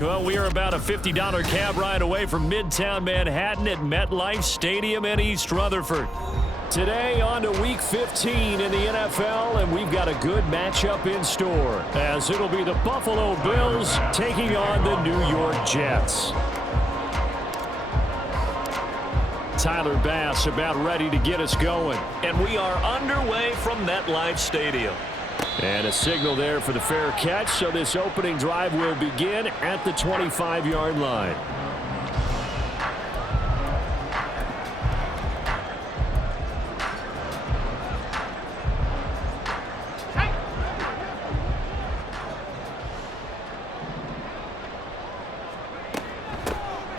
Well, we are about a $50 cab ride away from Midtown Manhattan at MetLife Stadium in East Rutherford. Today on to Week 15 in the NFL, and we've got a good matchup in store, as it'll be the Buffalo Bills taking on the New York Jets. Tyler Bass about ready to get us going. And we are underway from MetLife Stadium. And a signal there for the fair catch, so this opening drive will begin at the 25-yard line.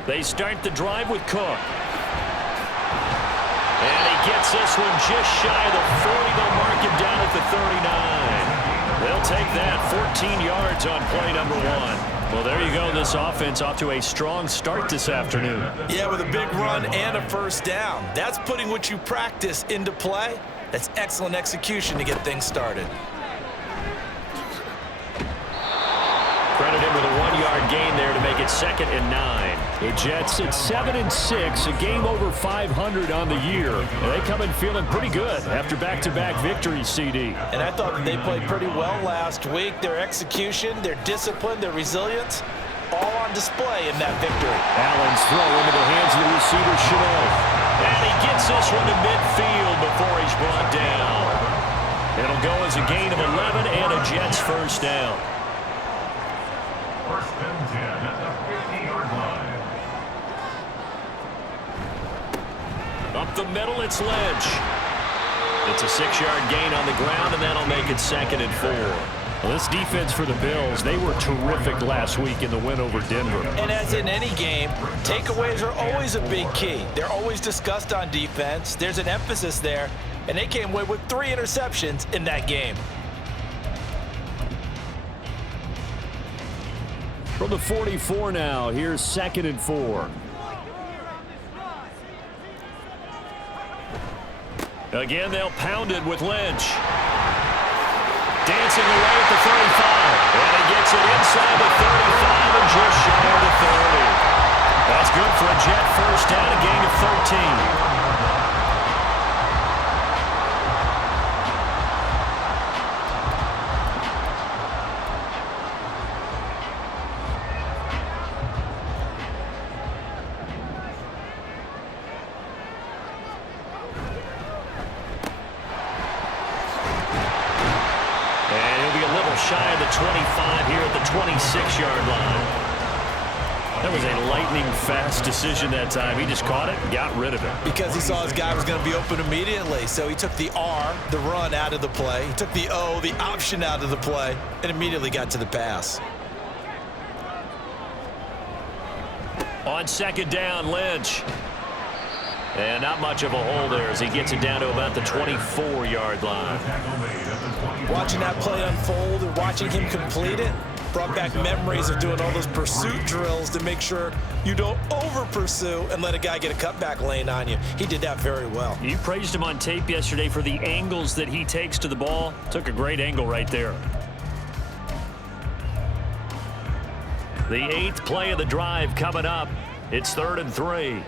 They start the drive with Cook. And he gets this one just shy of the 40. They'll mark him down at the 39. They'll take that 14 yards on play number 1. Well, there you go. This offense off to a strong start this afternoon. Yeah, with a big run and a first down. That's putting what you practice into play. That's excellent execution to get things started. Credit him with a 1-yard gain there to make it 2nd and 9. The Jets at 7-6, a game over 500 on the year. And they come in feeling pretty good after back-to-back victories, CD. And I thought that they played pretty well last week. Their execution, their discipline, their resilience, all on display in that victory. Allen's throw into the hands of the receiver, Chanel. And he gets this one to midfield before he's brought down. It'll go as a gain of 11 and a Jets first down. First and 10 at the 50-yard line. Up the middle, it's Lynch. It's a 6-yard gain on the ground, and that'll make it 2nd and 4. Well, this defense for the Bills, they were terrific last week in the win over Denver. And as in any game, takeaways are always a big key. They're always discussed on defense. There's an emphasis there, and they came away with 3 interceptions in that game. From the 44 now, here's 2nd and 4. Again, they'll pound it with Lynch. Dancing away at the 35. And he gets it inside the 35 and just shy of the 30. That's good for a Jet first down, a gain of 13. Shy of the 25 here at the 26-yard line. That was a lightning-fast decision that time. He just caught it and got rid of it. Because he saw his guy was going to be open immediately. So he took the R, the run, out of the play. He took the O, the option, out of the play, and immediately got to the pass. On 2nd down, Lynch. And not much of a hole there as he gets it down to about the 24-yard line. Watching that play unfold and watching him complete it brought back memories of doing all those pursuit drills to make sure you don't over-pursue and let a guy get a cutback lane on you. He did that very well. You praised him on tape yesterday for the angles that he takes to the ball. Took a great angle right there. The 8th play of the drive coming up. It's 3rd and 3.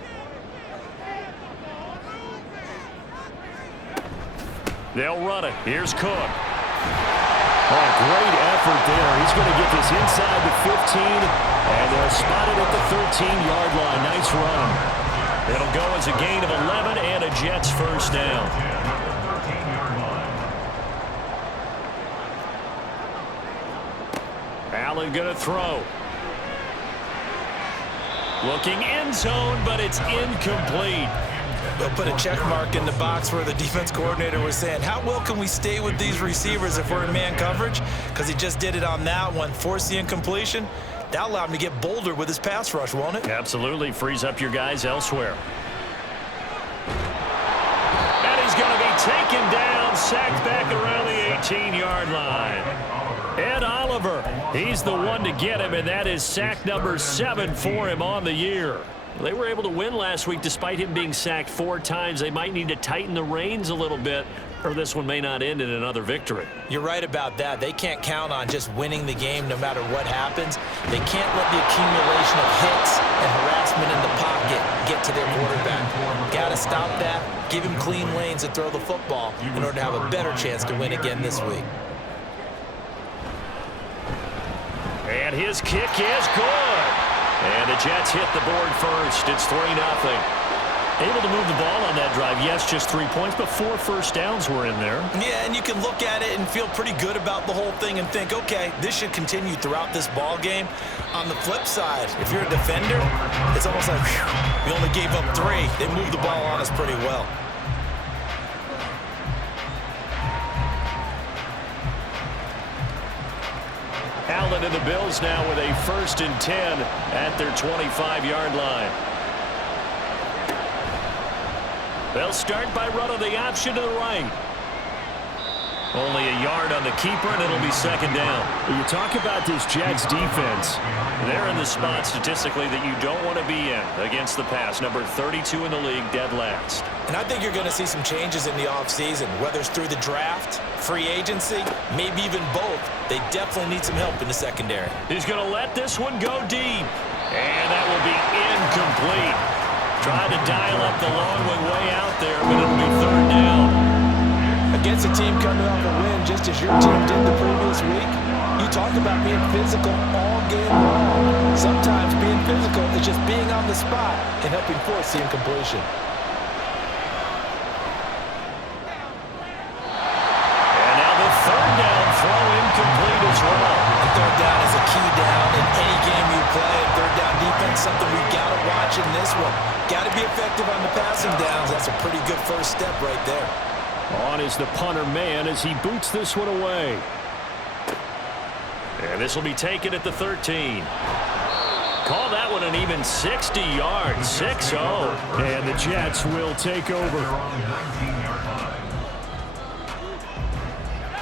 They'll run it. Here's Cook. Oh, great effort there. He's going to get this inside the 15, and they'll spot it at the 13-yard line. Nice run. It'll go as a gain of 11 and a Jets first down. Allen going to throw. Looking end zone, but it's incomplete. They'll put a check mark in the box where the defense coordinator was saying, how well can we stay with these receivers if we're in man coverage? Because he just did it on that one. Force the incompletion. That'll allow him to get bolder with his pass rush, won't it? Absolutely. Frees up your guys elsewhere. And he's going to be taken down, sacked back around the 18-yard line. Ed Oliver, he's the one to get him, and that is sack number 7 for him on the year. They were able to win last week despite him being sacked 4 times. They might need to tighten the reins a little bit, or this one may not end in another victory. You're right about that. They can't count on just winning the game no matter what happens. They can't let the accumulation of hits and harassment in the pocket get to their quarterback. Got to stop that, give him clean lanes to throw the football in order to have a better chance to win again this week. And his kick is good. And the Jets hit the board first. It's 3-0. Able to move the ball on that drive. Yes, just 3 points, but 4 first downs were in there. Yeah, and you can look at it and feel pretty good about the whole thing and think, okay, this should continue throughout this ball game. On the flip side, if you're a defender, it's almost like, whew, we only gave up 3. They moved the ball on us pretty well. Allen and the Bills now with a 1st and 10 at their 25-yard line. They'll start by running the option to the right. Only a yard on the keeper, and it'll be 2nd down. You talk about this Jets defense. They're in the spot statistically that you don't want to be in against the pass. Number 32 in the league, dead last. And I think you're going to see some changes in the offseason, whether it's through the draft, free agency, maybe even both. They definitely need some help in the secondary. He's going to let this one go deep. And that will be incomplete. Tried to dial up the long one way out there, but it'll be 3rd down. Against a team coming off a win just as your team did the previous week, you talked about being physical all game long. Sometimes being physical is just being on the spot and helping force the incompletion. And now the 3rd down throw incomplete as well. The 3rd down is a key down in any game you play. 3rd down defense, something we've got to watch in this one. Got to be effective on the passing downs. That's a pretty good first step right there. On is the punter man as he boots this one away. And this will be taken at the 13. Call that one an even 60 yards. 6-0. And the Jets will take over.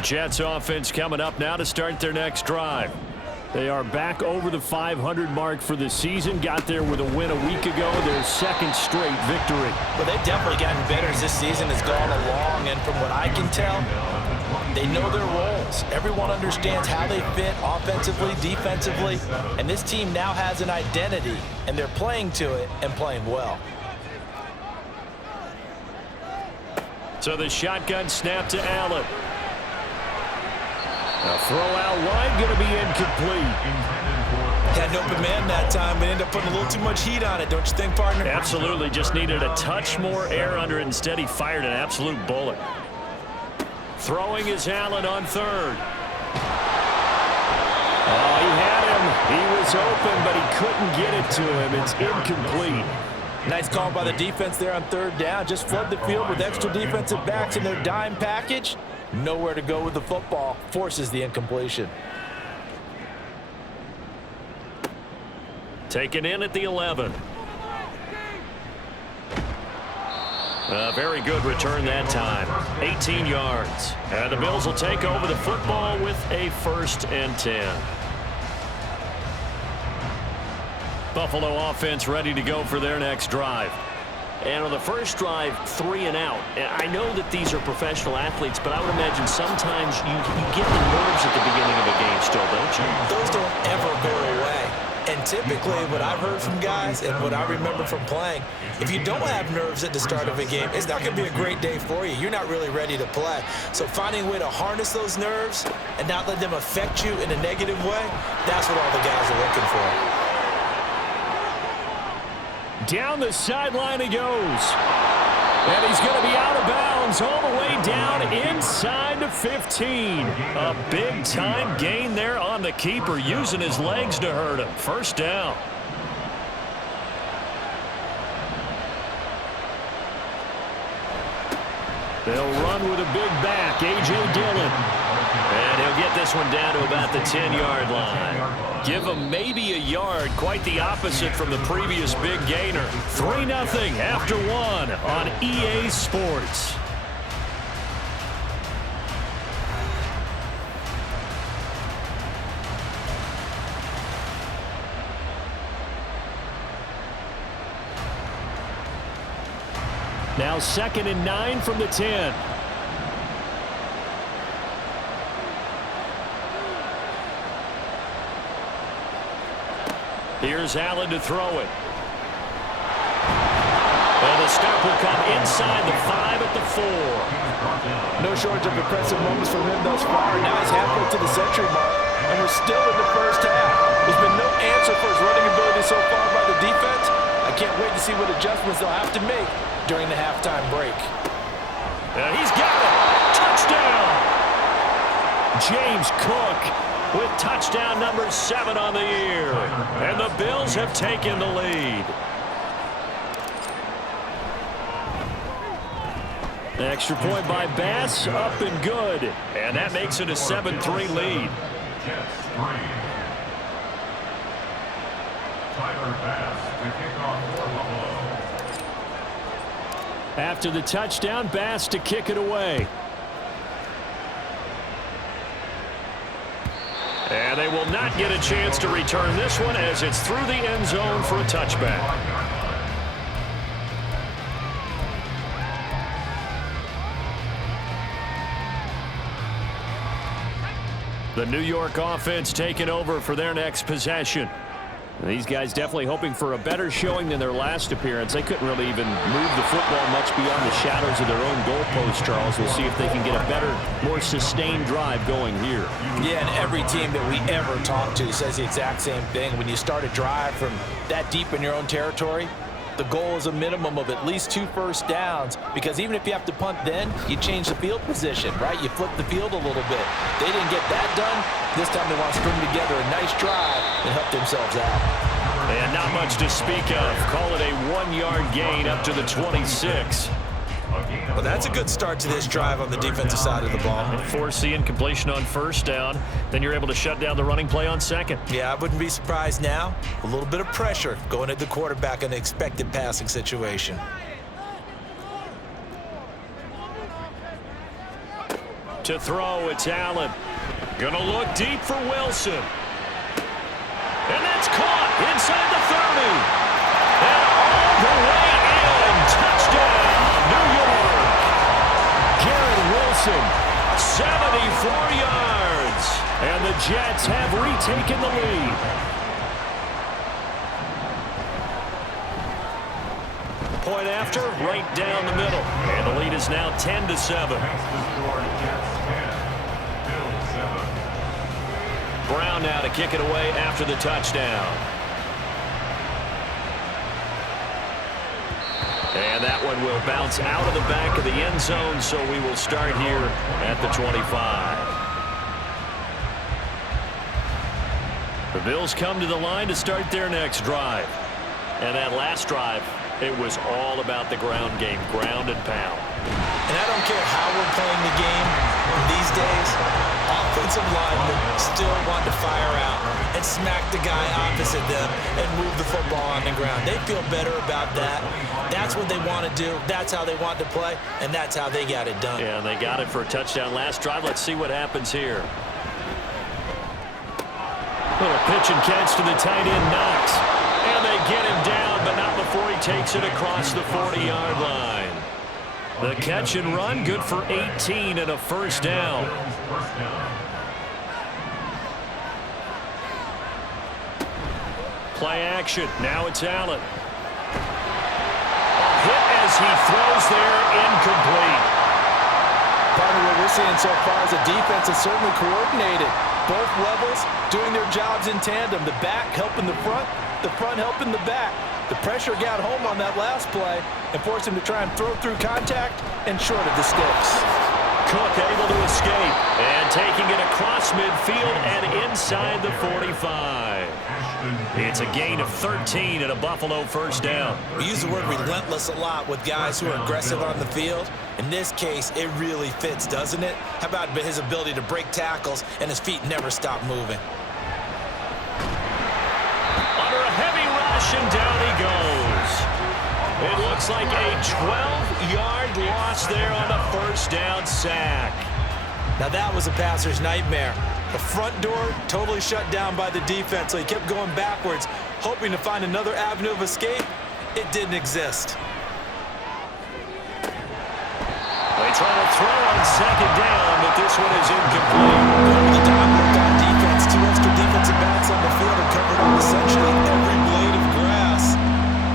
Jets offense coming up now to start their next drive. They are back over the 500 mark for the season. Got there with a win a week ago. Their 2nd straight victory. Well, they've definitely gotten better as this season has gone along. And from what I can tell, they know their roles. Everyone understands how they fit offensively, defensively. And this team now has an identity. And they're playing to it and playing well. So the shotgun snap to Allen. A throw out wide, going to be incomplete. Had an open man that time, but ended up putting a little too much heat on it, don't you think, partner? Absolutely. Just needed a touch more air under it. Instead, he fired an absolute bullet. Throwing is Allen on 3rd. Oh, he had him. He was open, but he couldn't get it to him. It's incomplete. Nice call by the defense there on 3rd down. Just flood the field with extra defensive backs in their dime package. Nowhere to go with the football. Forces the incompletion. Taken in at the 11. A very good return that time. 18 yards. And the Bills will take over the football with a 1st and 10. Buffalo offense ready to go for their next drive. And on the first drive, 3 and out. I know that these are professional athletes, but I would imagine sometimes you get the nerves at the beginning of a game still, don't you? Those don't ever go away. And typically what I've heard from guys and what I remember from playing, if you don't have nerves at the start of a game, it's not going to be a great day for you. You're not really ready to play. So finding a way to harness those nerves and not let them affect you in a negative way, that's what all the guys are looking for. Down the sideline he goes. And he's going to be out of bounds all the way down inside the 15. A big-time gain there on the keeper, using his legs to hurt him. 1st down. They'll run with a big back, A.J. Dillon. And he'll get this one down to about the 10-yard line. Give him maybe a yard, quite the opposite from the previous big gainer. 3-0 after one on EA Sports. Now 2nd and 9 from the 10. Here's Allen to throw it. And the stop will come inside the 5 at the 4. No shortage of impressive moments from him thus far. Now he's halfway to the century mark, and we're still in the first half. There's been no answer for his running ability so far by the defense. I can't wait to see what adjustments they'll have to make during the halftime break. And he's got it. Touchdown. James Cook with touchdown number 7 on the year. And the Bills have taken the lead. The extra point by Bass, up and good. And that makes it a 7-3 lead. Tyler Bass to kick off for Buffalo. After the touchdown, Bass to kick it away. And they will not get a chance to return this one as it's through the end zone for a touchback. The New York offense taking over for their next possession. These guys definitely hoping for a better showing than their last appearance. They couldn't really even move the football much beyond the shadows of their own goalpost, Charles. We'll see if they can get a better, more sustained drive going here. Yeah, and every team that we ever talk to says the exact same thing. When you start a drive from that deep in your own territory, the goal is a minimum of at least 2 first downs, because even if you have to punt then, you change the field position, right? You flip the field a little bit. They didn't get that done. This time they want to string together a nice drive and help themselves out. And not much to speak of. Call it a 1-yard gain up to the 26. Well, that's a good start to this drive on the defensive side of the ball. Force the incompletion on first down. Then you're able to shut down the running play on second. Yeah, I wouldn't be surprised now. A little bit of pressure going at the quarterback in an expected passing situation. To throw, it's Allen. Gonna look deep for Wilson. And that's caught inside the 30. And all the way in. Touchdown, New York. Garrett Wilson, 74 yards. And the Jets have retaken the lead. Point after, right down the middle. And the lead is now 10-7. Brown now to kick it away after the touchdown. And that one will bounce out of the back of the end zone, so we will start here at the 25. The Bills come to the line to start their next drive. And that last drive, it was all about the ground game, ground and pound. And I don't care how we're playing the game these days, offensive linemen still want to fire out and smack the guy opposite them and move the football on the ground. They feel better about that. That's what they want to do. That's how they want to play, and that's how they got it done. Yeah, and they got it for a touchdown last drive. Let's see what happens here. Little pitch and catch to the tight end, Knox. And they get him down, but not before he takes it across the 40-yard line. The catch and run, good for 18 and a first down. Play action. Now it's Allen. A hit as he throws there, incomplete. Part of what we're seeing so far is the defense is certainly coordinated. Both levels doing their jobs in tandem. The back helping the front helping the back. The pressure got home on that last play and forced him to try and throw through contact and short of the sticks. Cook able to escape. And taking it across midfield and inside the 45. It's a gain of 13 and a Buffalo first down. We use the word relentless a lot with guys who are aggressive on the field. In this case, it really fits, doesn't it? How about his ability to break tackles and his feet never stop moving? Under a heavy rush, and down he goes. It looks like a 12-yard loss there on the first down sack. Now that was a passer's nightmare. The front door totally shut down by the defense, so he kept going backwards, hoping to find another avenue of escape. It didn't exist. They try to throw on second down, but this one is incomplete. The dime work on defense. 2 extra defensive backs on the field and covered up essentially every blade of grass.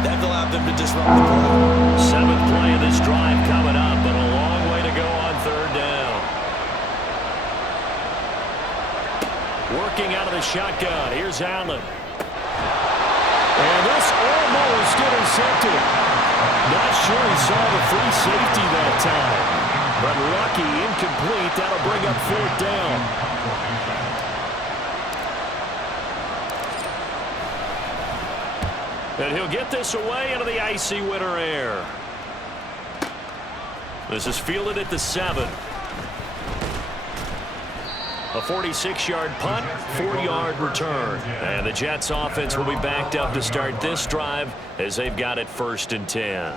That allowed them to disrupt the play. 7th play of this drive coming up, but a long way to go on third down. Working out of the shotgun. Here's Allen. And this almost intercepted. Not sure he saw the free safety that time. But lucky, incomplete. That'll bring up fourth down. And he'll get this away into the icy winter air. This is fielded at the 7. A 46-yard punt, 4-yard return. And the Jets offense will be backed up to start this drive as they've got it 1st and 10.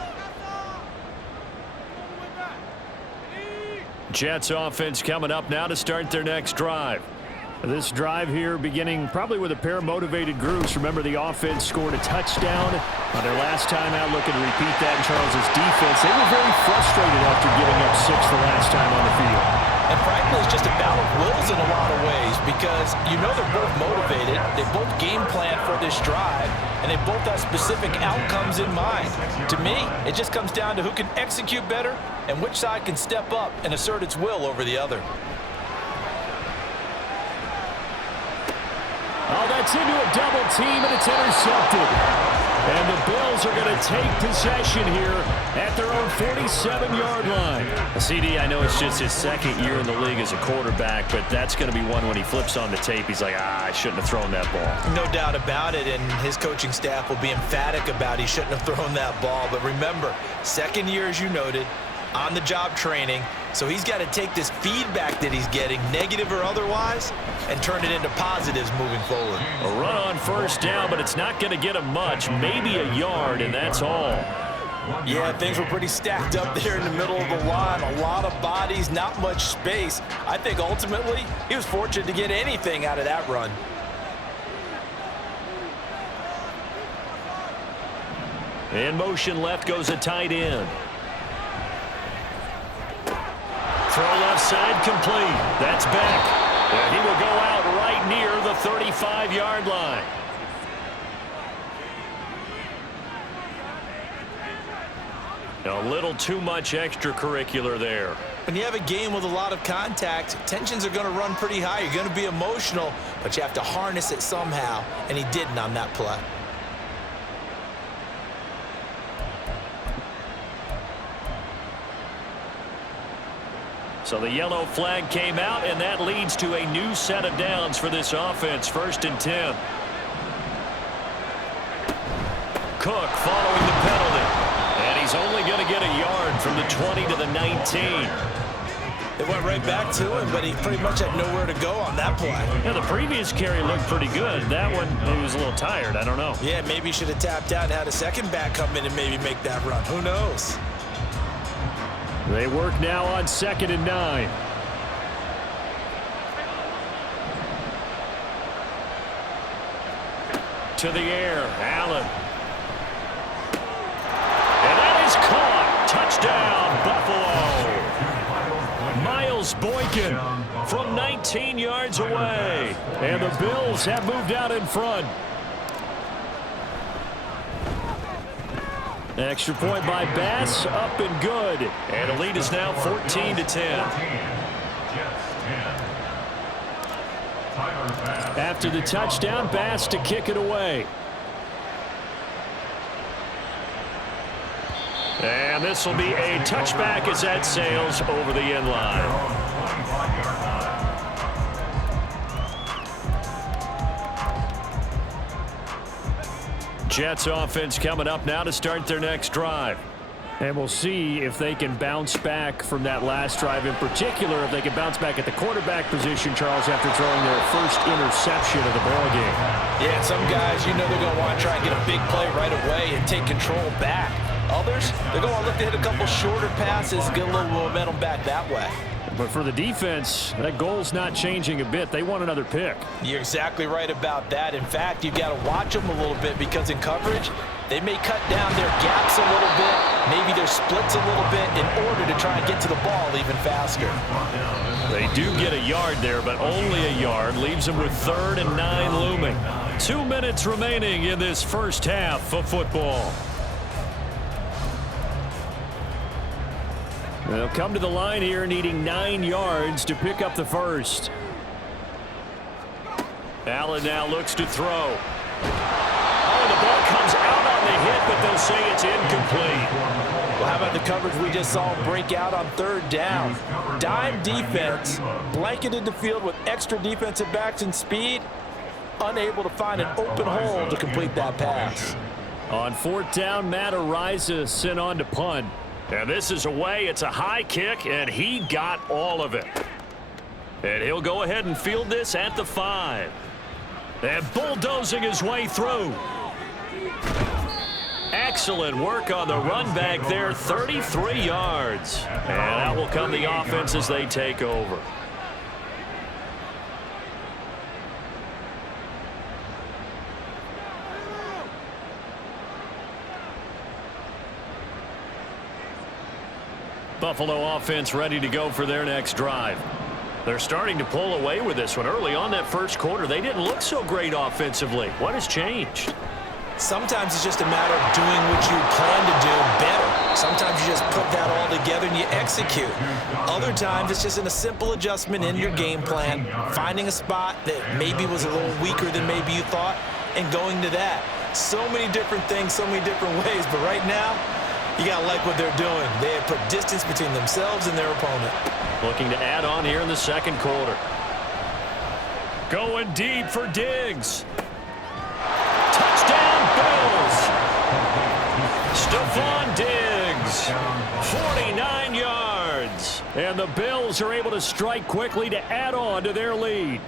Jets offense coming up now to start their next drive. This drive here beginning probably with a pair of motivated groups. Remember, the offense scored a touchdown on their last time out, looking to repeat that in Charles's defense. They were very frustrated after giving up 6 the last time on the field. And frankly, it's just a battle of wills in a lot of ways because you know they're both motivated, they both game plan for this drive, and they both have specific outcomes in mind. To me, it just comes down to who can execute better and which side can step up and assert its will over the other. Oh, that's into a double team, and it's intercepted. And the Bills are going to take possession here at their own 47-yard line. CD, I know it's just his 2nd year in the league as a quarterback, but that's going to be one when he flips on the tape, he's like, I shouldn't have thrown that ball. No doubt about it, and his coaching staff will be emphatic about he shouldn't have thrown that ball. But remember, 2nd year, as you noted, on-the-job training, so he's got to take this feedback that he's getting, negative or otherwise, and turn it into positives moving forward. A run on first down, but it's not going to get him much, maybe a yard, and that's all. Yeah, things were pretty stacked up there in the middle of the line. A lot of bodies, not much space. I think ultimately he was fortunate to get anything out of that run. In motion left goes a tight end. Throw left side complete. That's back. And he will go out right near the 35-yard line. A little too much extracurricular there. When you have a game with a lot of contact, tensions are going to run pretty high. You're going to be emotional, but you have to harness it somehow, and he didn't on that play. So the yellow flag came out, and that leads to a new set of downs for this offense. 1st and 10. Cook following the penalty. And he's only going to get a yard from the 20 to the 19. They went right back to him, but he pretty much had nowhere to go on that play. Yeah, the previous carry looked pretty good. That one, he was a little tired. I don't know. Yeah, maybe he should have tapped out and had a second back come in and maybe make that run. Who knows? They work now on 2nd and 9. To the air, Allen. And that is caught. Touchdown, Buffalo. Miles Boykin from 19 yards away. And the Bills have moved out in front. Extra point by Bass, up and good. And the lead is now 14 to 10. After the touchdown, Bass to kick it away. And this will be a touchback as that sails over the end line. Jets offense coming up now to start their next drive. And we'll see if they can bounce back from that last drive. In particular, if they can bounce back at the quarterback position, Charles, after throwing their first interception of the ballgame. Yeah, some guys, you know they're going to want to try and get a big play right away and take control back. Others, they're going to look to hit a couple shorter passes and get a little momentum back that way. But for the defense, that goal's not changing a bit. They want another pick. You're exactly right about that. In fact, you've got to watch them a little bit because in coverage, they may cut down their gaps a little bit, maybe their splits a little bit in order to try and get to the ball even faster. They do get a yard there, but only a yard. Leaves them with 3rd and 9 looming. 2 minutes remaining in this first half of football. They'll come to the line here needing 9 yards to pick up the first. Allen now looks to throw. Oh, the ball comes out on the hit, but they'll say it's incomplete. Well, how about the coverage we just saw break out on 3rd down? Dime defense, blanketed the field with extra defensive backs and speed, unable to find an open hole to complete that pass. On 4th down, Matt Ariza sent on to punt. And this is away. It's a high kick, and he got all of it. And he'll go ahead and field this at the 5. And bulldozing his way through. Excellent work on the run back there, 33 yards. And that will come the offense as they take over. Buffalo offense ready to go for their next drive. They're starting to pull away with this one. Early on that first quarter, they didn't look so great offensively. What has changed? Sometimes it's just a matter of doing what you plan to do better. Sometimes you just put that all together and you execute. Other times it's just in a simple adjustment in your game plan, finding a spot that maybe was a little weaker than maybe you thought, and going to that. So many different things, so many different ways, but right now, you got to like what they're doing. They have put distance between themselves and their opponent. Looking to add on here in the second quarter. Going deep for Diggs. Touchdown, Bills. Stephon Diggs. 49 yards. And the Bills are able to strike quickly to add on to their lead.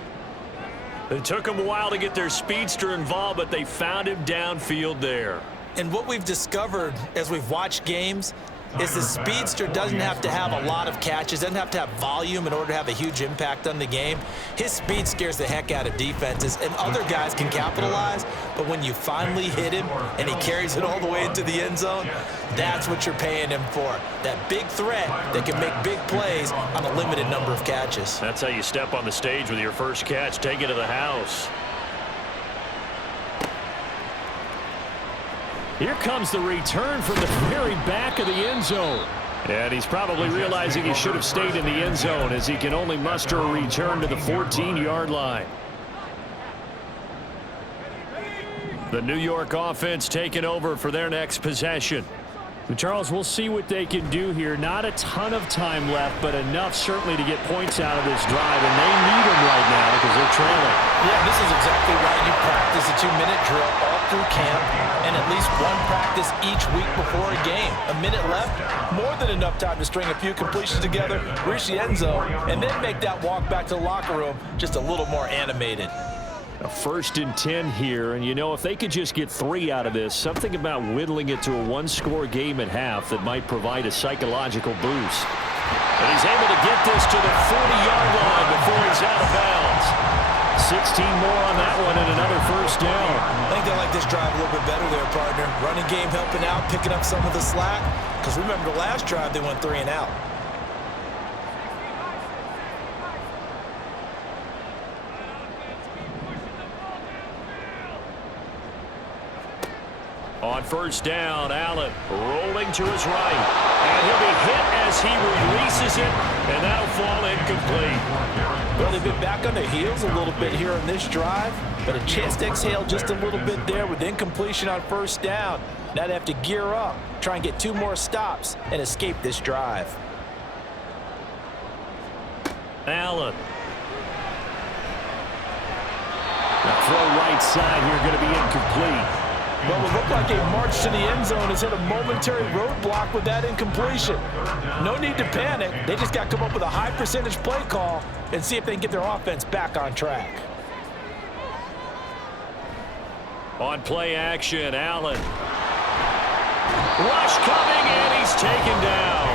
It took them a while to get their speedster involved, but they found him downfield there. And what we've discovered as we've watched games is the speedster doesn't have to have a lot of catches, doesn't have to have volume in order to have a huge impact on the game. His speed scares the heck out of defenses, and other guys can capitalize, but when you finally hit him and he carries it all the way into the end zone, that's what you're paying him for. That big threat that can make big plays on a limited number of catches. That's how you step on the stage with your first catch. Take it to the house. Here comes the return from the very back of the end zone. And he's probably realizing he should have stayed in the end zone as he can only muster a return to the 14-yard line. The New York offense taking over for their next possession. Charles, we'll see what they can do here. Not a ton of time left, but enough certainly to get points out of this drive, and they need them right now because they're trailing. Yeah, this is exactly why you practice a 2-minute drill all through camp and at least one practice each week before a game. A minute left, more than enough time to string a few completions together, reach the end zone, and then make that walk back to the locker room just a little more animated. A 1st and 10 here, and you know, if they could just get 3 out of this, something about whittling it to a 1-score game at half that might provide a psychological boost. And he's able to get this to the 40-yard line before he's out of bounds. 16 more on that one and another first down. I think they like this drive a little bit better there, partner. Running game helping out, picking up some of the slack. Because remember the last drive, they went 3 and out. On first down, Allen rolling to his right. And he'll be hit and as he releases it, and that'll fall incomplete. Well, they've been back on their heels a little bit here on this drive, but a chance to exhale just a little bit there with incompletion on first down. Now they have to gear up, try and get 2 more stops, and escape this drive. Allen. The throw right side here going to be incomplete. Well, it looked like a march to the end zone has hit a momentary roadblock with that incompletion. No need to panic. They just got to come up with a high percentage play call and see if they can get their offense back on track. On play action, Allen. Rush coming, and he's taken down.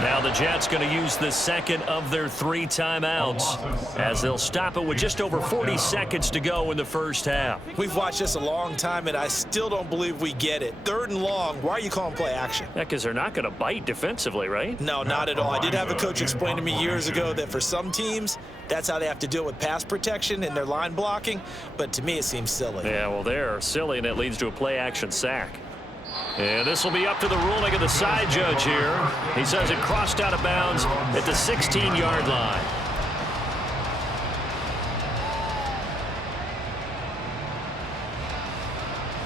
Now the Jets going to use the second of their 3 timeouts as they'll stop it with just over 40 seconds to go in the first half. We've watched this a long time, and I still don't believe we get it. 3rd and long, why are you calling play action? Yeah, because they're not going to bite defensively, right? No, not at all. I did have a coach explain to me years ago that for some teams, that's how they have to deal with pass protection and their line blocking, but to me it seems silly. Yeah, well, they're silly, and it leads to a play action sack. And this will be up to the ruling of the side judge here. He says it crossed out of bounds at the 16-yard line.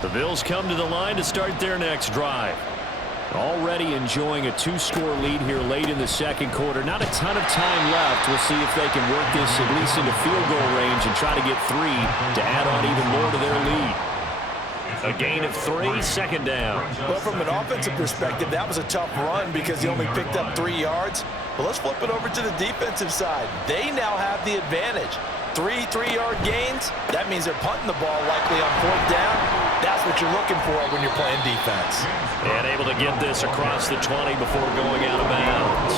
The Bills come to the line to start their next drive. Already enjoying a 2-score lead here late in the second quarter. Not a ton of time left. We'll see if they can work this at least into field goal range and try to get 3 to add on even more to their lead. A gain of 3, second down. Well, from an offensive perspective, that was a tough run because he only picked up 3 yards. But let's flip it over to the defensive side. They now have the advantage. 3 3-yard gains, that means they're punting the ball likely on 4th down. That's what you're looking for when you're playing defense. And able to get this across the 20 before going out of bounds.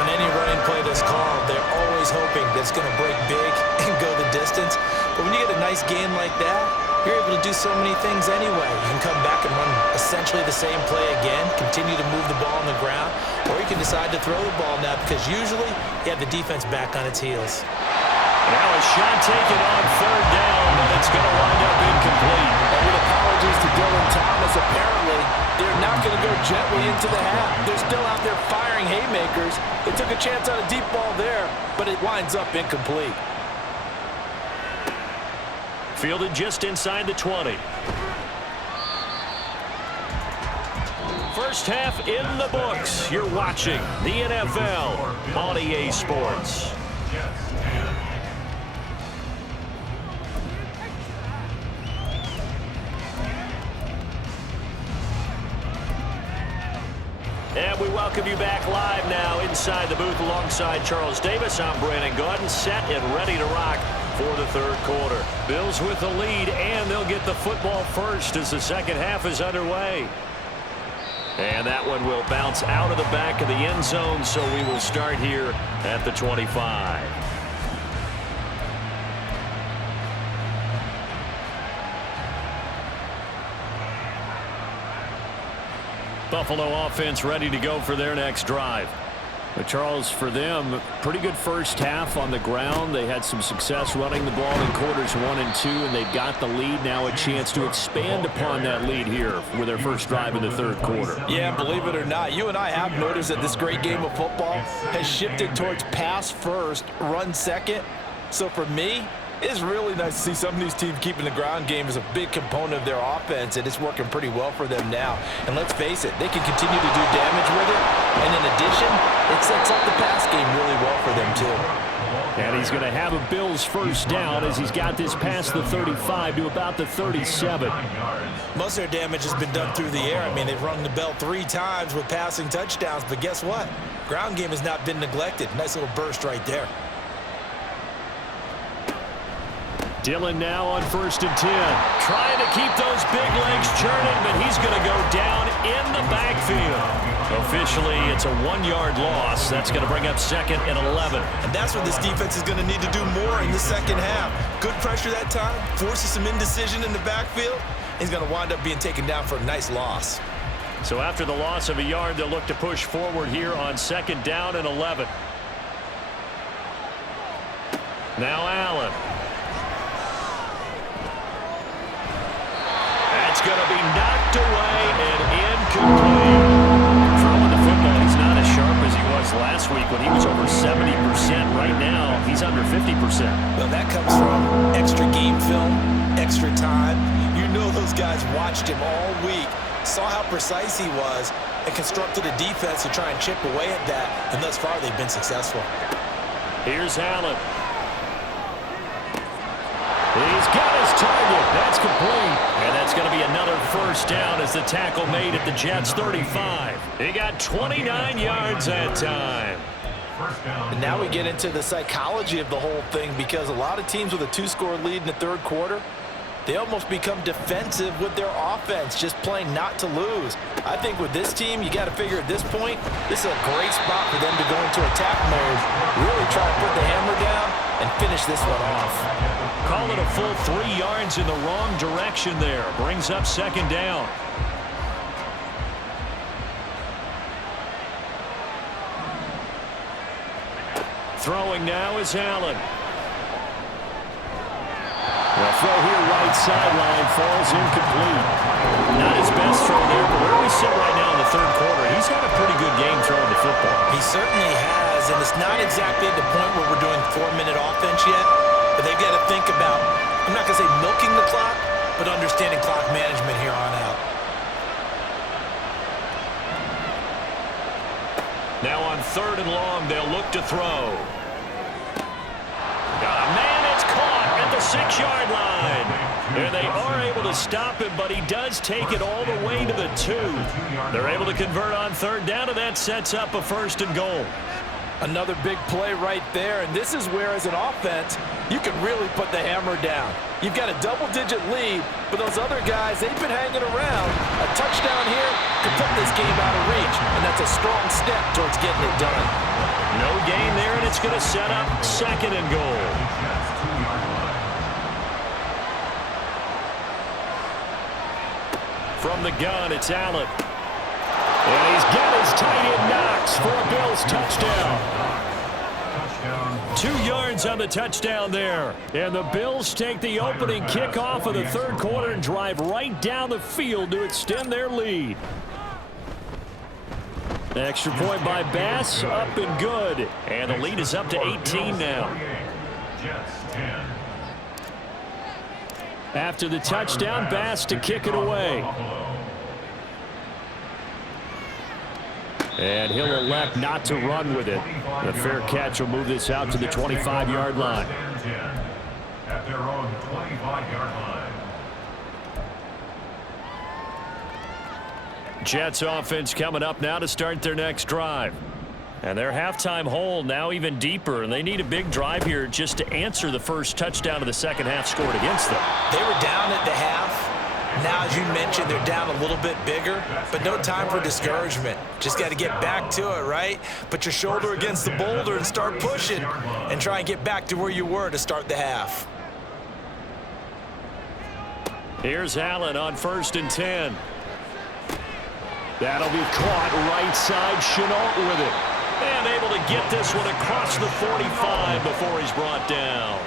On any running play that's called, they're always hoping that it's going to break big and go the distance. But when you get a nice gain like that, you're able to do so many things anyway. You can come back and run essentially the same play again, continue to move the ball on the ground, or you can decide to throw the ball now because usually you have the defense back on its heels. Now a shot taken on 3rd down, but it's going to wind up incomplete. And with apologies to Dylan Thomas, apparently they're not going to go gently into the half. They're still out there firing haymakers. They took a chance on a deep ball there, but it winds up incomplete. Fielded just inside the 20. First half in the books. You're watching the NFL on EA Sports. And we welcome you back live now inside the booth alongside Charles Davis. I'm Brandon Gaudin, set and ready to rock for the 3rd quarter. Bills with the lead, and they'll get the football first as the second half is underway. And that one will bounce out of the back of the end zone, so we will start here at the 25. Buffalo offense ready to go for their next drive. But Charles, for them, pretty good first half on the ground. They had some success running the ball in quarters 1 and 2, and they've got the lead now, a chance to expand upon that lead here with their first drive in the 3rd quarter. Yeah, believe it or not, you and I have noticed that this great game of football has shifted towards pass first, run second. So for me, it's really nice to see some of these teams keeping the ground game as a big component of their offense, and it's working pretty well for them now. And let's face it, they can continue to do damage with it, and in addition, it sets up the pass game really well for them too. And he's going to have a Bills first down as he's got this past the 35 to about the 37. Most of their damage has been done through the air. I mean, they've rung the bell 3 times with passing touchdowns, but guess what? Ground game has not been neglected. Nice little burst right there. Dillon now on 1st and 10. Trying to keep those big legs churning, but he's going to go down in the backfield. Officially, it's a 1-yard loss. That's going to bring up 2nd and 11. And that's what this defense is going to need to do more in the second half. Good pressure that time, forces some indecision in the backfield. He's going to wind up being taken down for a nice loss. So after the loss of a yard, they'll look to push forward here on 2nd down and 11. Now Allen. That's going to be knocked away and incomplete. Throwing the football when he was over 70%. Right now, he's under 50%. Well, that comes from extra game film, extra time. You know those guys watched him all week, saw how precise he was, and constructed a defense to try and chip away at that, and thus far they've been successful. Here's Allen. He's got his target. That's complete. And that's going to be another first down as the tackle made at the Jets' 35. He got 29 yards that time. And now we get into the psychology of the whole thing, because a lot of teams with a 2-score lead in the third quarter, they almost become defensive with their offense, just playing not to lose. I think with this team, you got to figure at this point, this is a great spot for them to go into attack mode, really try to put the hammer down and finish this one off. Call it a full 3 yards in the wrong direction there. Brings up second down. Throwing now is Allen. The throw here right sideline falls incomplete. Not his best throw there, but where we sit right now in the third quarter, he's had a pretty good game throwing the football. He certainly has, and it's not exactly at the point where we're doing 4-minute offense yet, but they've got to think about, I'm not going to say milking the clock, but understanding clock management here on out. Now on third and long, they'll look to throw. Got a man, it's caught at the 6-yard line. And they are able to stop him, but he does take it all the way to the 2. They're able to convert on third down, and that sets up a first and goal. Another big play right there, and this is where, as an offense, you can really put the hammer down. You've got a double-digit lead, but those other guys, they've been hanging around. A touchdown here could put this game out of reach, and that's a strong step towards getting it done. No gain there, and it's going to set up second and goal. From the gun, it's Allen. And he's got his tight end Knox for a Bills touchdown. 2 yards on the touchdown there. And the Bills take the opening kickoff of the third quarter and drive right down the field to extend their lead. Extra point by Bass, up and good. And the lead is up to 18 now. After the touchdown, Bass to kick it away. And he'll elect not to run with it. The fair catch will move this out to the 25-yard line. At their own 25-yard line. Jets offense coming up now to start their next drive. And their halftime hole now even deeper, and they need a big drive here just to answer the first touchdown of the second half scored against them. They were down at the half. Now, as you mentioned, they're down a little bit bigger, but no time for discouragement. Just got to get back to it, right? Put your shoulder against the boulder and start pushing and try and get back to where you were to start the half. Here's Allen on 1st and 10. That'll be caught right side. Chenault with it. And able to get this one across the 45 before he's brought down.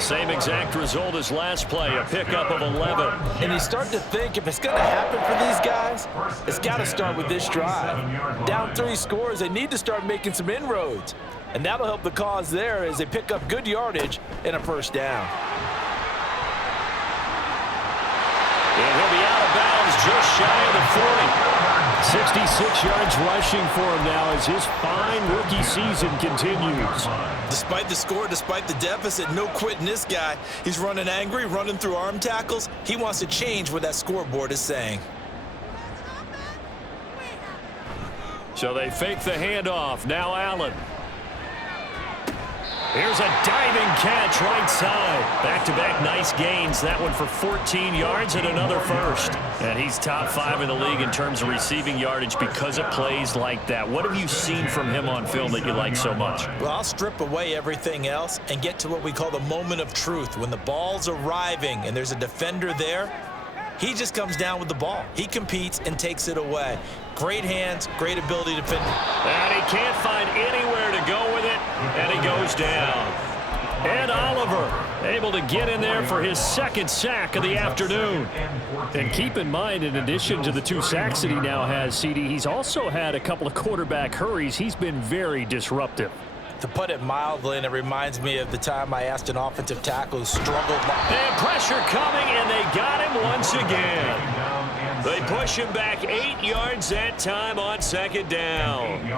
Same exact result as last play, a pickup of 11. And you start to think, if it's going to happen for these guys, it's got to start with this drive. Down 3 scores, they need to start making some inroads. And that'll help the cause there as they pick up good yardage and a first down. And he'll be out of bounds just shy of the 40. 66 yards rushing for him now as his fine rookie season continues. Despite the score, despite the deficit, no quitting this guy. He's running angry, running through arm tackles. He wants to change what that scoreboard is saying. So they fake the handoff. Now Allen. Here's a diving catch right side. Back-to-back nice gains. That one for 14 yards and another first. And he's top 5 in the league in terms of receiving yardage because of plays like that. What have you seen from him on film that you like so much? Well, I'll strip away everything else and get to what we call the moment of truth. When the ball's arriving and there's a defender there, he just comes down with the ball. He competes and takes it away. Great hands, great ability to finish. And he can't find anywhere to go with it, and he goes down. And Oliver able to get in there for his second sack of the afternoon. And keep in mind, in addition to the 2 sacks that he now has, CD, he's also had a couple of quarterback hurries. He's been very disruptive. To put it mildly, and it reminds me of the time I asked an offensive tackle who struggled. And pressure coming, and they got him once again. They push him back 8 yards that time on second down.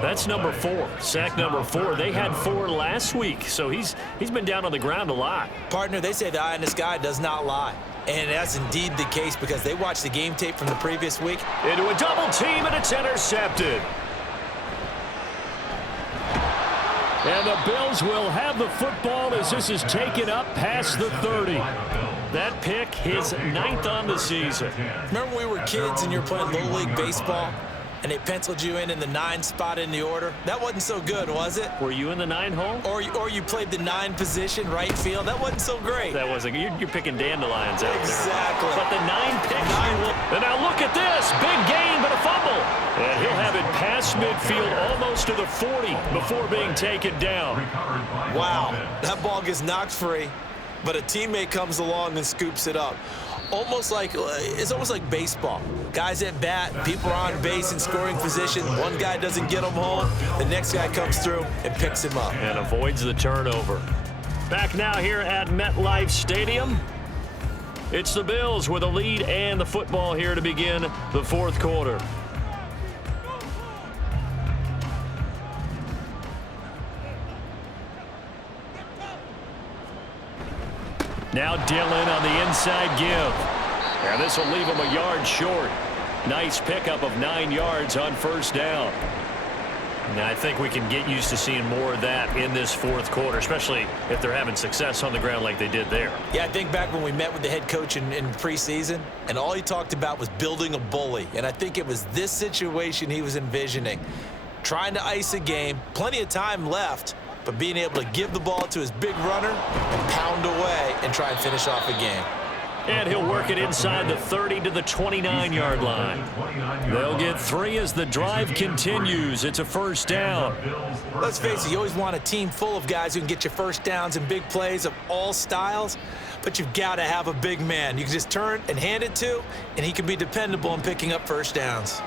That's number 4, sack number 4. They had 4 last week, so he's been down on the ground a lot. Partner, they say the eye in the sky does not lie. And that's indeed the case because they watched the game tape from the previous week. Into a double team, and it's intercepted. And the Bills will have the football as this is taken up past the 30. That pick, his 9th on the season. Remember when we were kids and you were playing Little League Baseball and they penciled you in the 9 spot in the order? That wasn't so good, was it? Were you in the 9 hole? Or you played the 9 position, right field? That wasn't so great. That wasn't. You're picking dandelions out there. Exactly. But the 9 picks. And now look at this. Big gain, but a fumble. And he'll have it past midfield almost to the 40 before being taken down. Wow. That ball gets knocked free, but a teammate comes along and scoops it up. It's almost like baseball. Guys at bat, people are on base in scoring position. One guy doesn't get him home. The next guy comes through and picks him up. And avoids the turnover. Back now here at MetLife Stadium. It's the Bills with a lead and the football here to begin the 4th quarter. Now Dillon on the inside give. And this will leave him a yard short. Nice pickup of 9 yards on first down. Now I think we can get used to seeing more of that in this 4th quarter, especially if they're having success on the ground like they did there. Yeah, I think back when we met with the head coach in preseason, and all he talked about was building a bully. And I think it was this situation he was envisioning. Trying to ice a game, plenty of time left, but being able to give the ball to his big runner and pound away and try and finish off a game. And he'll work it inside the 30 to the 29-yard line. They'll get 3 as the drive continues. It's a first down. Let's face it, you always want a team full of guys who can get you first downs and big plays of all styles, but you've got to have a big man you can just turn and hand it to, and he can be dependable in picking up first downs.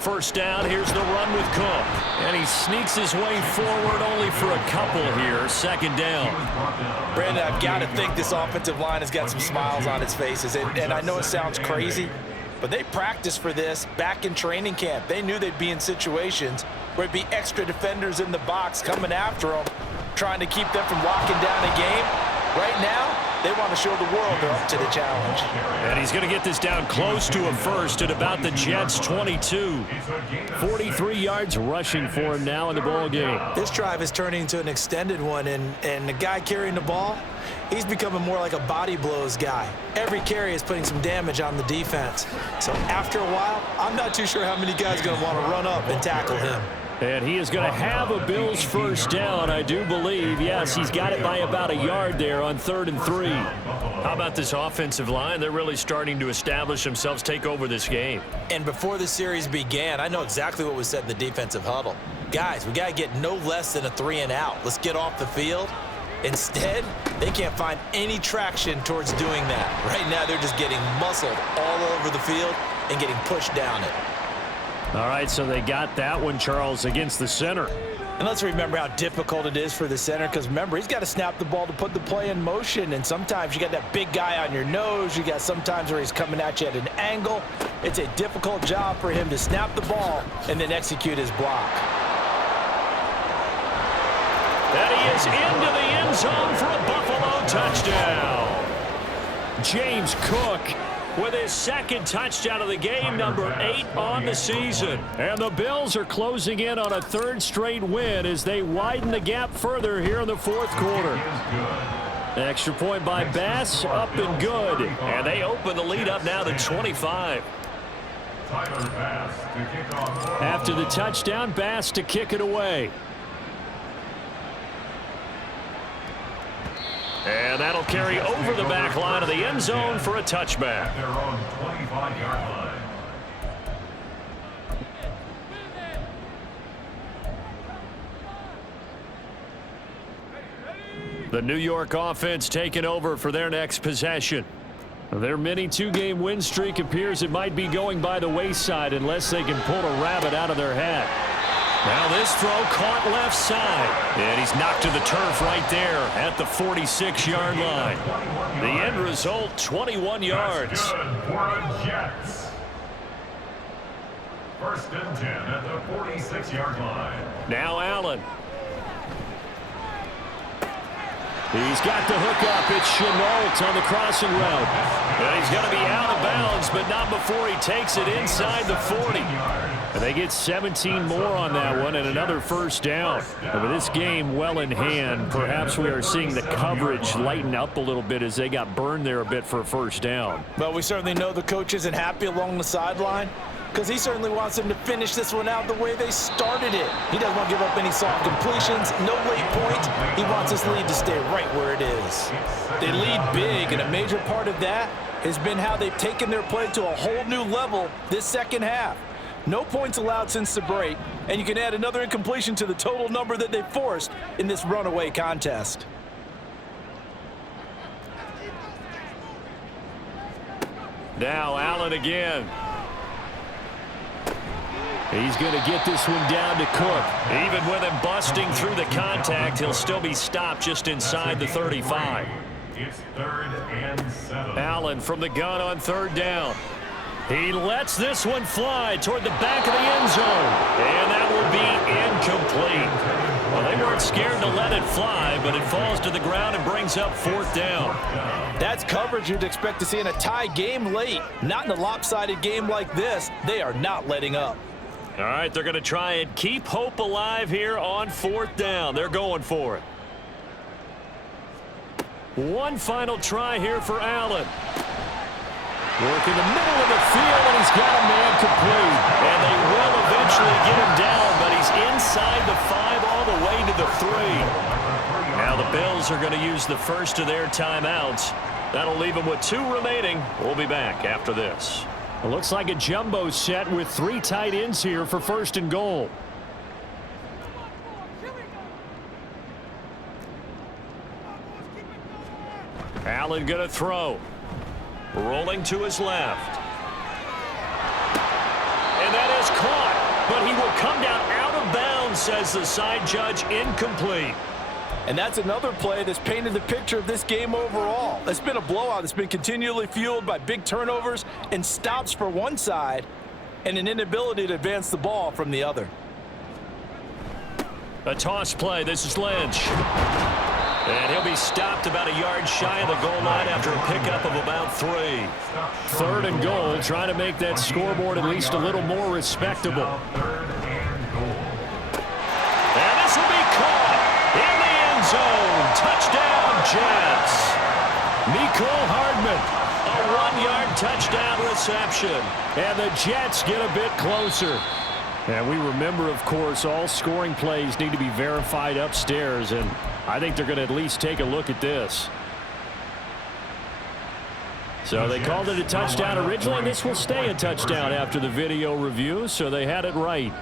First down, here's the run with Cook. And he sneaks his way forward only for a couple here. Second down. Brandon, I've got to think this offensive line has got some smiles on its faces. And I know it sounds crazy, but they practiced for this back in training camp. They knew they'd be in situations where it'd be extra defenders in the box coming after them, trying to keep them from locking down a game. Right now, they want to show the world they're up to the challenge. And he's going to get this down close to a first at about the Jets' 22. 43 yards rushing for him now in the ball game. This drive is turning into an extended one, and the guy carrying the ball, he's becoming more like a body blows guy. Every carry is putting some damage on the defense. So after a while, I'm not too sure how many guys are going to want to run up and tackle him. And he is going to have a Bills first down, I do believe. Yes, he's got it by about a yard there on 3rd and 3. How about this offensive line? They're really starting to establish themselves, take over this game. And before the series began, I know exactly what was said in the defensive huddle. Guys, we got to get no less than a 3 and out. Let's get off the field. Instead, they can't find any traction towards doing that. Right now, they're just getting muscled all over the field and getting pushed down it. All right, so they got that one, Charles, against the center. And let's remember how difficult it is for the center, because remember, he's got to snap the ball to put the play in motion, and sometimes you got that big guy on your nose. You got sometimes where he's coming at you at an angle. It's a difficult job for him to snap the ball and then execute his block. And he is into the end zone for a Buffalo touchdown. James Cook with his second touchdown of the game, number 8 on the season. And the Bills are closing in on a 3rd straight win as they widen the gap further here in the 4th quarter. Extra point by Bass, up and good. And they open the lead up now to 25. After the touchdown, Bass to kick it away. And that'll carry over the back line of the end zone for a touchback. Their own 25-yard line. The New York offense taking over for their next possession. Their mini two-game win streak appears it might be going by the wayside unless they can pull a rabbit out of their hat. Now this throw caught left side. And he's knocked to the turf right there at the 46-yard line. The end result, 21 yards. That's good for the Jets. First and 10 at the 46-yard line. Now Allen. He's got the hook up. It's Chenault on the crossing route. And he's going to be out of bounds, but not before he takes it inside the 40. And they get 17 more on that one and another first down. And with this game well in hand, perhaps we are seeing the coverage lighten up a little bit as they got burned there a bit for a first down. Well, we certainly know the coach isn't happy along the sideline because he certainly wants them to finish this one out the way they started it. He doesn't want to give up any soft completions, no late points. He wants this lead to stay right where it is. They lead big, and a major part of that has been how they've taken their play to a whole new level this second half. No points allowed since the break, and you can add another incompletion to the total number that they forced in this runaway contest. Now Allen again. He's going to get this one down to Cook. Even with him busting through the contact, he'll still be stopped just inside the 35. It's 3rd and 7. Allen from the gun on 3rd down. He lets this one fly toward the back of the end zone. And that will be incomplete. Well, they weren't scared to let it fly, but it falls to the ground and brings up 4th down. That's coverage you'd expect to see in a tie game late. Not in a lopsided game like this. They are not letting up. All right, they're going to try and keep hope alive here on 4th down. They're going for it. One final try here for Allen. Working the middle of the field, and he's got a man complete. And they will eventually get him down, but he's inside the 5 all the way to the 3. Now the Bills are going to use the first of their timeouts. That'll leave them with 2 remaining. We'll be back after this. It looks like a jumbo set with 3 tight ends here for 1st and goal. Allen going to throw. Rolling to his left. And that is caught. But he will come down out of bounds, says the side judge. Incomplete. And that's another play that's painted the picture of this game overall. It's been a blowout. It's been continually fueled by big turnovers and stops for one side and an inability to advance the ball from the other. A toss play. This is Lynch. And he'll be stopped about a yard shy of the goal line after a pickup of about 3. 3rd and goal, trying to make that scoreboard at least a little more respectable. And this will be caught in the end zone. Touchdown, Jets. Mecole Hardman, a 1-yard touchdown reception. And the Jets get a bit closer. And we remember, of course, all scoring plays need to be verified upstairs, and I think they're going to at least take a look at this. So they called it a touchdown originally, and this will stay a touchdown after the video review, so they had it right.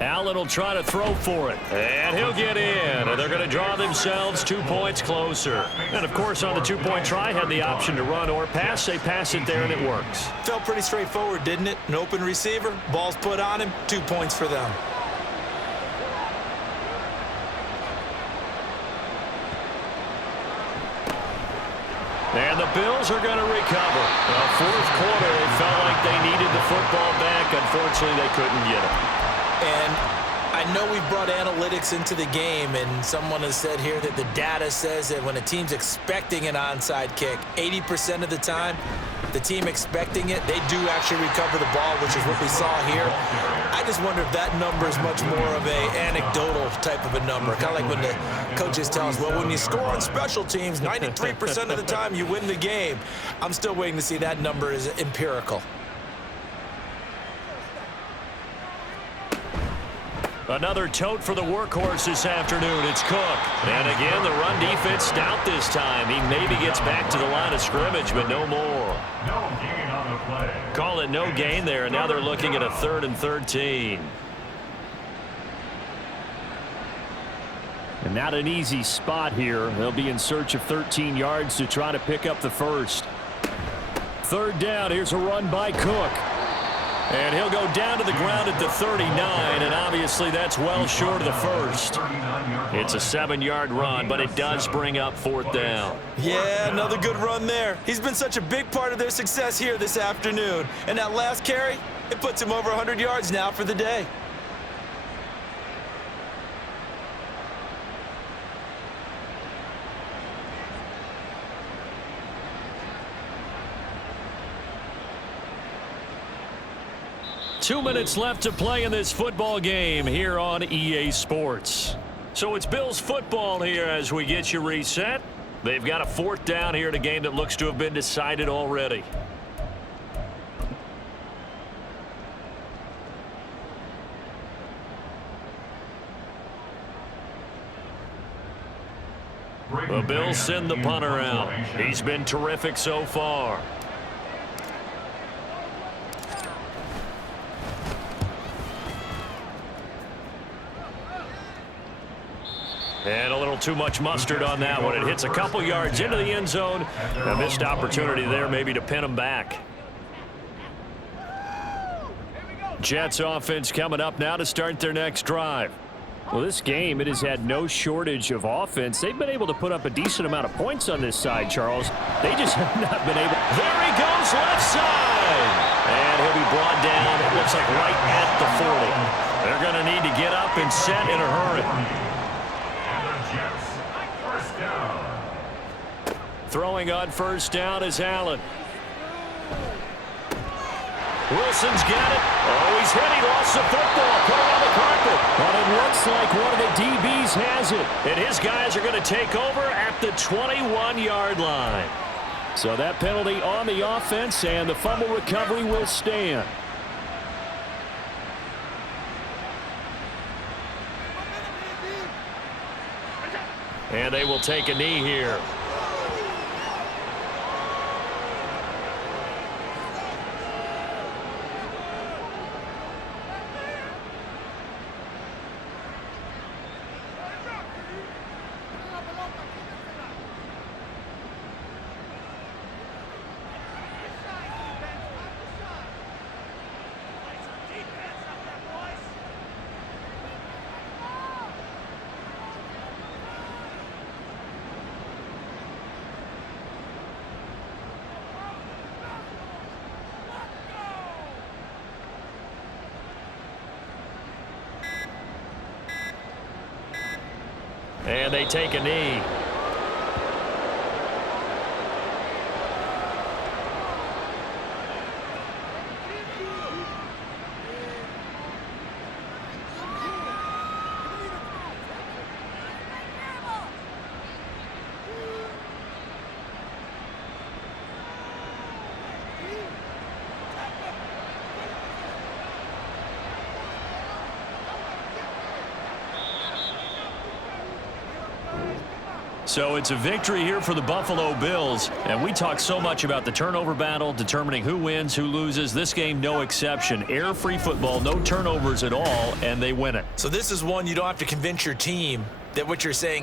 Allen will try to throw for it, and he'll get in, and they're going to draw themselves 2 points closer. And, of course, on the 2-point try, had the option to run or pass. They pass it there, and it works. Felt pretty straightforward, didn't it? An open receiver, ball's put on him, 2 points for them. And the Bills are going to recover. The 4th quarter, they felt like they needed the football back. Unfortunately, they couldn't get it. And I know we've brought analytics into the game, and someone has said here that the data says that when a team's expecting an onside kick, 80% of the time, the team expecting it, they do actually recover the ball, which is what we saw here. I just wonder if that number is much more of a anecdotal type of a number, kind of like when the coaches tell us, well, when you score on special teams, 93% of the time you win the game. I'm still waiting to see that number is empirical. Another tote for the workhorse this afternoon. It's Cook. And again, the run defense stout this time. He maybe gets back to the line of scrimmage, but no more. No gain on the play. Call it no gain there, and now they're looking at a 3rd and 13. And not an easy spot here. They'll be in search of 13 yards to try to pick up the first. Third down. Here's a run by Cook. And he'll go down to the ground at the 39, and obviously that's well short of the first. It's a 7-yard run, but it does bring up fourth down. Yeah, another good run there. He's been such a big part of their success here this afternoon. And that last carry, it puts him over 100 yards now for the day. Two minutes left to play in this football game here on EA Sports. So it's Bills football here as we get you reset. They've got a fourth down here in a game that looks to have been decided already. The Bills send the punter out. He's been terrific so far. And a little too much mustard on that one. It hits a couple yards into the end zone. A missed opportunity there maybe to pin him back. Jets offense coming up now to start their next drive. Well, this game, it has had no shortage of offense. They've been able to put up a decent amount of points on this side, Charles. They just have not been able. There he goes, left side. And he'll be brought down, it looks like right at the 40. They're going to need to get up and set in a hurry. Throwing on first down is Allen. Wilson's got it. Oh, he's hit. He lost the football. Put it on the carpet. But it looks like one of the DBs has it. And his guys are going to take over at the 21-yard line. So that penalty on the offense, and the fumble recovery will stand. And they will take a knee here. And they take a knee. So it's a victory here for the Buffalo Bills. And we talk so much about the turnover battle, determining who wins, who loses. This game, no exception. Error-free football, no turnovers at all, and they win it. So this is one you don't have to convince your team that what you're saying